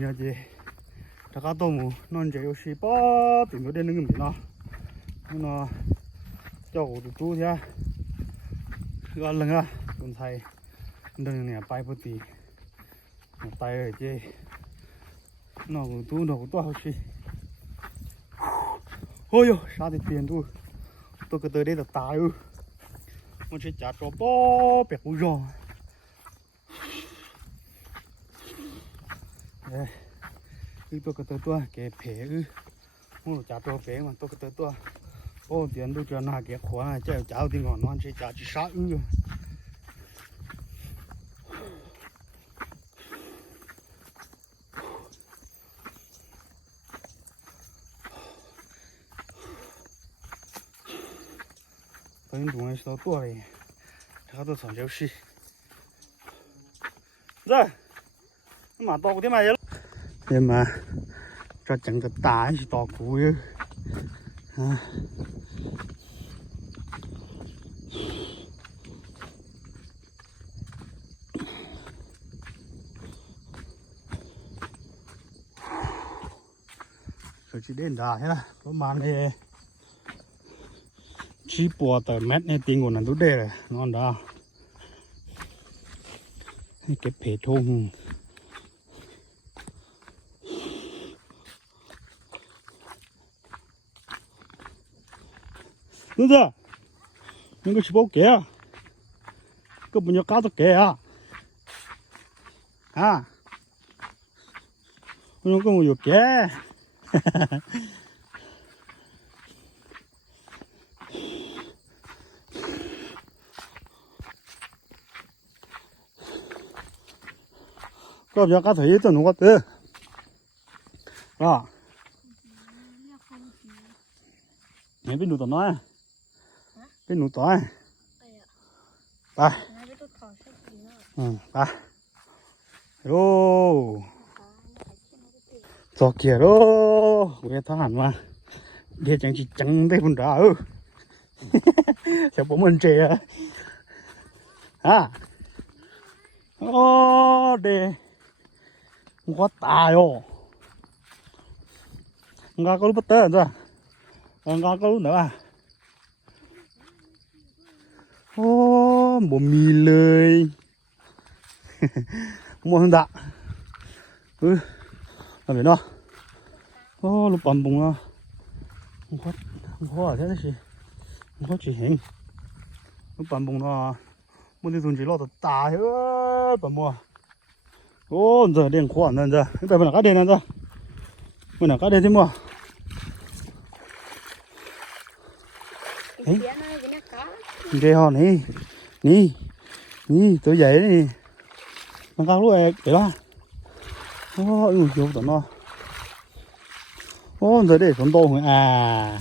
nhà chị chắc cả tôm mù non chỉ có xí bó tìm được đến những cái nó nó cho của tụi chú nha gọi lần à con thầy đừng nè bay bớt tí tay ở chị nó của tú nó của tôi học xí ôi yo sao thì tiền tu tôi cứ tới đây là tài ư mình sẽ trả cho bó bẹt của giò đây cái tôi cứ tới tôi cái phế ư muốn trả cho phế mà tôi cứ tới tôi ô tiền tôi cho nó cái khóa chạy cháu thì ngon nó sẽ trả chỉ sáu ư等东西都多嘞，这个都从这洗。rồi mà to của thế mày Nhưng mà cho chẳng cái tả thì to cú à. rồi chỉ đến đà hết, là có mang này chỉ bỏ tờ mét này tiền của nó đủ đề rồi ngon đó cái phê thùng. Đúng chưa những cái bố kẻ cái bún cá tó kẻ à à những cái mùi kẻ có việc cá thấy cho nó có tư à nghe biết nụ tao nói biết nụ tao à ba ừ ba ô cho kia đó quê thằng hẳn mà. Đi chẳng chỉ chẳng đây phần đó ừ sẽ bố mình trẻ à? Ô đây quá tài ồ nga có lúc bắt tớ rồi nga có lúc nữa à โอ้บ่มีเลยมองดะเออทำไมเนาะโอ้ลูกปันบุงอะมันก็มันก็เท่านั้นสิมันจีเห็งลูกปันบุงเนาะมันจะส่งจีล็อดตาเฮ้ยปัมบัวโอ้เดี๋ยวเลี้ยงขวานนั่นจ้ะไปเป็นอะไรเดี๋ยนั่นจ้ะมันอะไรเดี๋ยวที่มั่วเฮ้ cái hòn này. Nì nì tôi dậy nè. Nó cao lúc này để đó. Ô ui nhiều tao nó. Ô, giờ để con tô người à.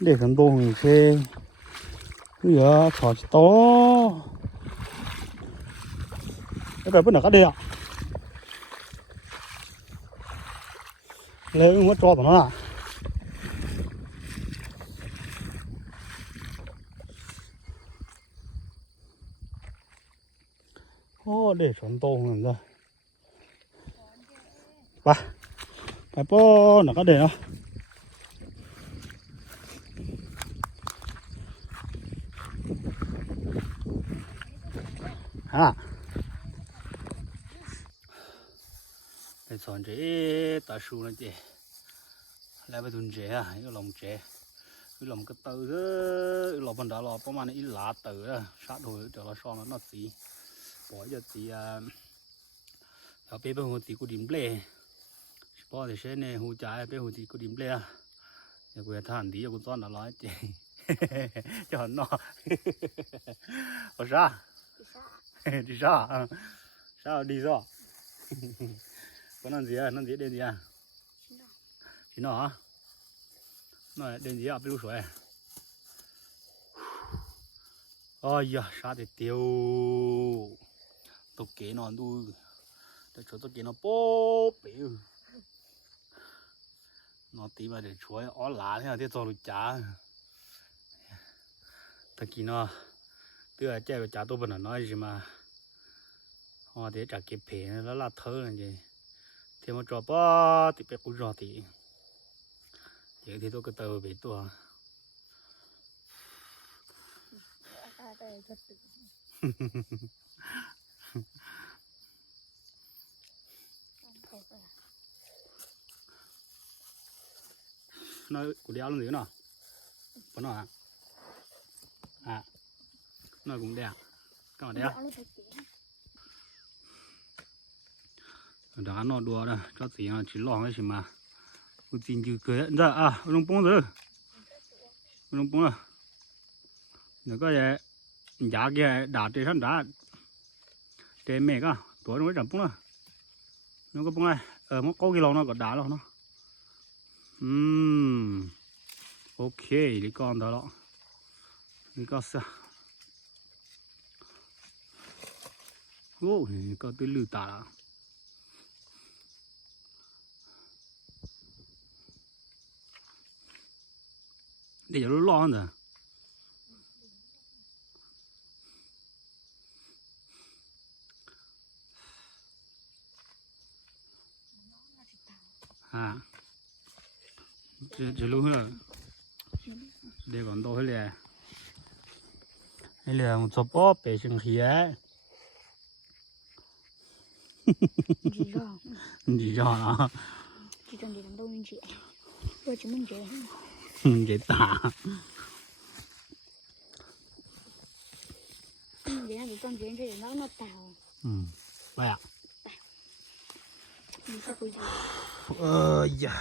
Để con tô người xe. Bây giờ thỏ to. Cái bài bữa nào cá đi ạ? Lấy mất cho tụi nó à ô để chuẩn tô hơn rồi ba cái bữa nó có để nó à cái chọn chế ta su lên chế lại bây tuần chế à cái lòng chế cái lòng cái tơ đó lòng bên đó là có mà nó ít lá tơ đó sát hồi cho nó so nó nó tí bỏ cho tí à ở bên bên hồ tí của điểm lệ bỏ thì sẽ này hồ trái bên hồ tí của điểm lệ à nhà quê than tí của con nó nói chế cho nó ở sao đi sao à? sao đi sao có ăn gì à ăn gì đến gì à chỉ nó hả nó đến gì à bị lũ suối ôi ya sao thì tiêu tôi kế nó đu tôi cho tôi kế nó bố biểu nó tí mà để chuối ó lá thế nào thế cho được chả. Tôi kỳ nó tức là chơi chả tôi vẫn nói gì mà. Họ để trả kịp phê nó là thơ này gì thì mà cho bó thì bé cũng rõ thì vậy thì tôi cứ tờ về tôi nó cũng đeo luôn gì nào có nào à à. Nó cũng đeo. Các bạn đeo. Nó đã nó đùa đó cho gì à chỉ lo cái gì mà tôi tin chứ cười ra à ông bông rồi. Ông bông rồi. Nó có gì giá kia đã trên sân đã cái mẹ cả tuổi nó mới chẳng bông rồi nó có bông này ờ, ở một có cái nó có đá luôn nó. Um ok đi con đó đó. Đi con sao? Ô có tới lư tà đó để cho nó lo nữa à chỉ lúc nữa để còn đâu hết liền hay là một số bó bể sinh khí ấy Chỉ rõ. gì cho nó Chỉ cần để làm đâu mình chị. Rồi chúng mình chị. dễ tả Để làm con chuyện cho nó nó tàu. ừ vậy à Mình sẽคุย ờ dạ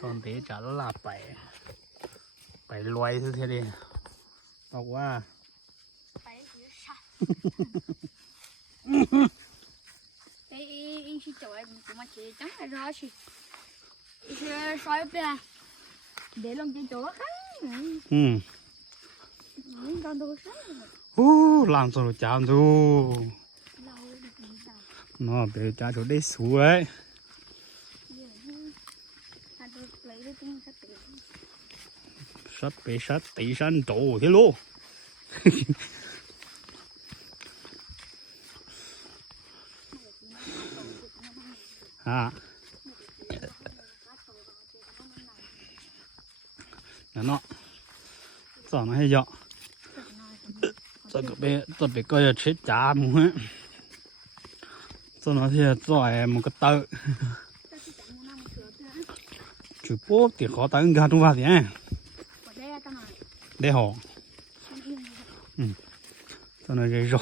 son té chả là bể bể loay thứ thế điบอกว่า phải cứ sa. Ê ê ê chị chọi cũng mà chị chẳng phải rõ chị. Chị soi bia. Để lòng chị chỗ khác. อืม Mình còn đâu khác. ô làm rồi chả rồi Lâu đi đi sao. nó bị chả chỗ đấy xuống ấy. Sắp bị sắp tỷ sanh trụ thế luôn. À là nó. Sao nó hay dọ sao cái bé sao bé coi chết chả muốn sao nó thì giỏi một cái tơ chụp bố thì khó tấn ra trong vào thì à để họ cho nó dễ rõ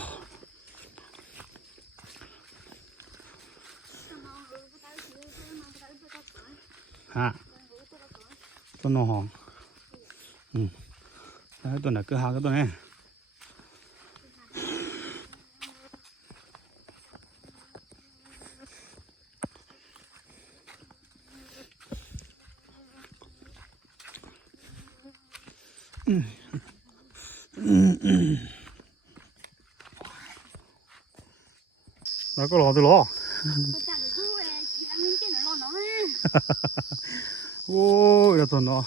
ha cho nó ừ. Đấy tuần là cứ cái tuần này nó có lò từ lò ô giờ tuần nó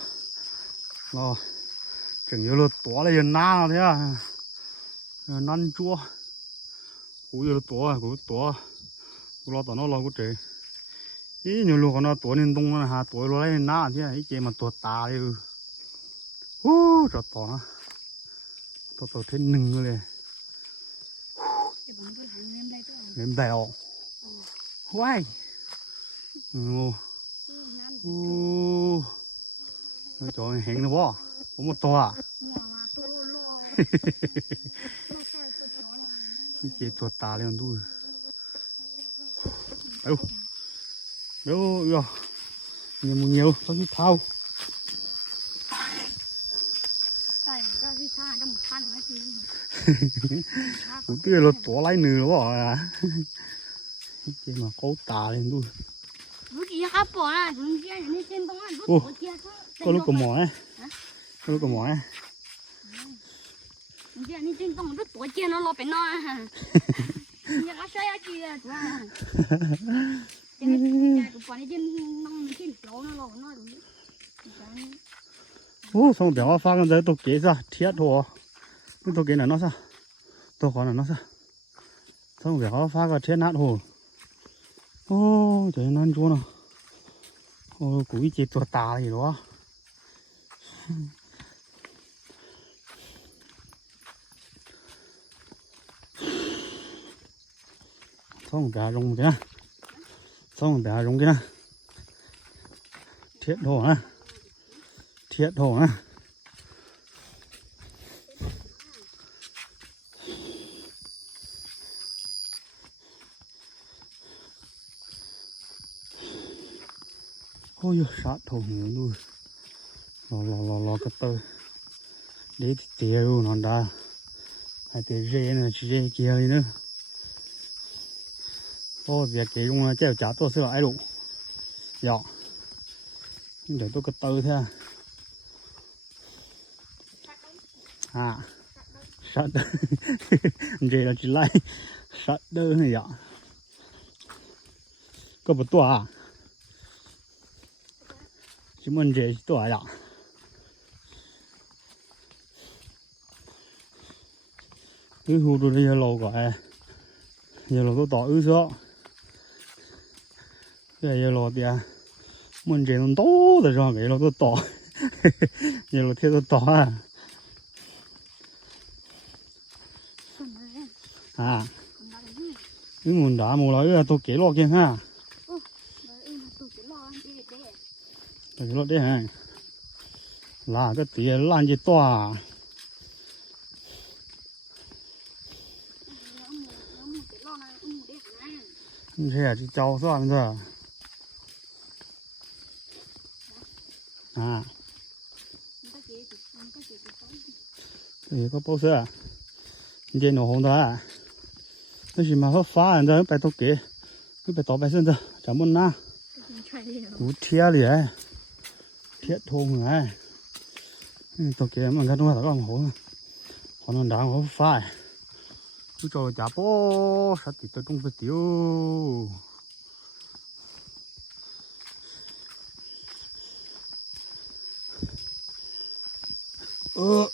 nó chừng như là tổ là yên na thế à? Năn chua. Cú giờ à cú tổ cú lo tổ nó lo cú trời. Ý nhiều lúc nó tổ nên tung nó hà tổ lo lấy na thế à? Ý chị mà tổ tà đi อู้จอดต่อนะต่อต่อเท่หนึ่งเลยเล่มได้ออกว้ายโอ้โอ้จอเห็นนะบ่ผมหมดตัวเจ็บตัวตาเลยมันดูเอ้าเดี๋ยวเดี๋ยวเงี้ยมึงเงี้ยวต้องยิ้มเท้า ừ ô cho tổ nó tổ tổ thế nừng rồi lên bèo quay ô ô nó cho hẹn nó bỏ có một to à cái chế tuột tà lên đuôi đâu đâu rồi nhiều một nhiều có cái thao cũng kia là tổ lấy nửa nó bỏ à chế mà cố tà lên đuôi có lúc còn mỏi có lúc còn mỏi Giờ ni trên tông rất tuổi chia nó lo phải no. Giờ nó sai chi à chú à. Trên tụi con trên nông trên lỗ nó lo nó rồi ô xong béo pha con giấy tôi kế ra thiết hồ cái tôi kế là nó sao tôi khó là nó sao xong cái họ phá cái trên nát hồ ô, trời nan chúa nào. Ô cúi chết tuột tà gì đó. Xong cái rung cái xong cái rung cái thiết hồ nè thiệt hổ á ôi giời, sát thổ nhiều luôn lò lò lò lò cái tơ để tiêu nó đã. Hay tiêu rê nữa chỉ rê kia đi nữa. Ô việc kia luôn chèo chả tôi sửa ai đủ dạ. Để tôi cái tơ thế à. À sát đơ rê là chỉ lại sát đơ này dạ có một tua à chỉ muốn rê tua dạ cái hồ đồ này lâu gọi giờ lâu tôi tỏ ư số cái giờ lâu thì muốn rê nó tốt rồi rồi cái lâu tôi tỏ giờ lâu theo tôi tỏ à Không à. Cái muốn đá mù lại tôi kể lo kia ha. Tôi chỉ lo đấy ha là cái tiền lan gì to thế chỉ cháu sao rồi? À. Thì thì có. thì bao giờ? Giờ nó không đó à nó chỉ mà phát phá anh rồi phải tôi kể. Cứ phải tỏ bài sinh rồi chẳng muốn na. Cái chuyện đi. cú thia liền thiết thùng này tôi kể mà cái đó là con hổ. Họ nó đá hổ phải à. cứ cho chả bố sao thì tôi không phải tiêu ờ